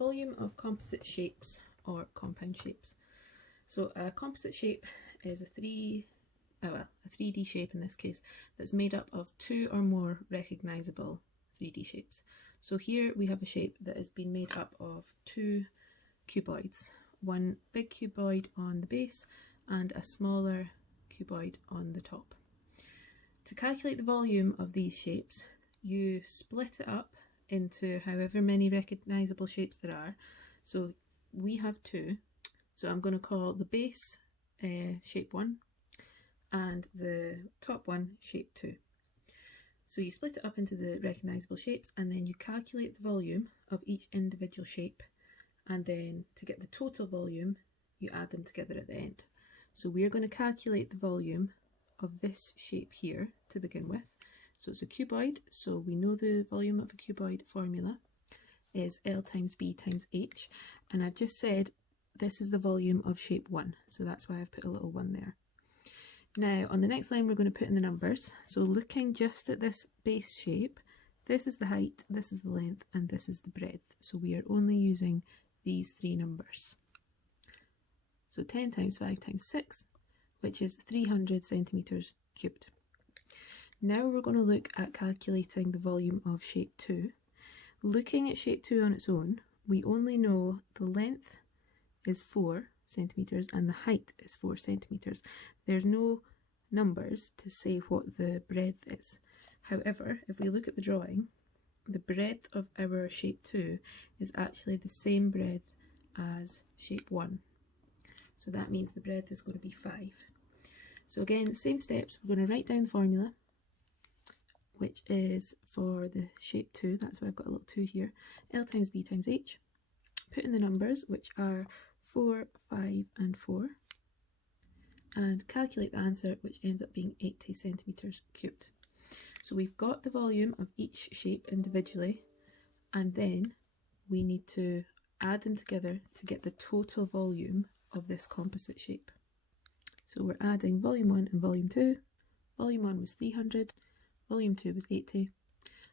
Volume of composite shapes or compound shapes. So a composite shape is a 3D shape in this case that's made up of two or more recognisable 3D shapes. So here we have a shape that has been made up of two cuboids, one big cuboid on the base and a smaller cuboid on the top. To calculate the volume of these shapes, you split it up into however many recognisable shapes there are. So we have two, so I'm going to call the base shape 1 and the top one shape 2. So you split it up into the recognisable shapes and then you calculate the volume of each individual shape, and then to get the total volume you add them together at the end. So we're going to calculate the volume of this shape here to begin with. So it's a cuboid, so we know the volume of a cuboid formula is L times B times H, and I've just said this is the volume of shape 1, so that's why I've put a little 1 there. Now on the next line we're going to put in the numbers. So looking just at this base shape, this is the height, this is the length, and this is the breadth. So we are only using these three numbers. So 10 times 5 times 6, which is 300 centimetres cubed. Now we're going to look at calculating the volume of shape 2. Looking at shape 2 on its own, we only know the length is 4 centimetres and the height is 4 centimetres. There's no numbers to say what the breadth is. However, if we look at the drawing, the breadth of our shape 2 is actually the same breadth as shape 1. So that means the breadth is going to be 5. So again, same steps, we're going to write down the formula, which is for the shape 2, that's why I've got a little 2 here, L times B times H. Put in the numbers, which are 4, 5 and 4, and calculate the answer, which ends up being 80 centimetres cubed. So we've got the volume of each shape individually, and then we need to add them together to get the total volume of this composite shape. So we're adding volume 1 and volume 2. Volume 1 was 300, volume 2 was 80.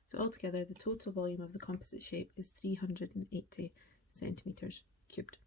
So altogether the total volume of the composite shape is 380 centimetres cubed.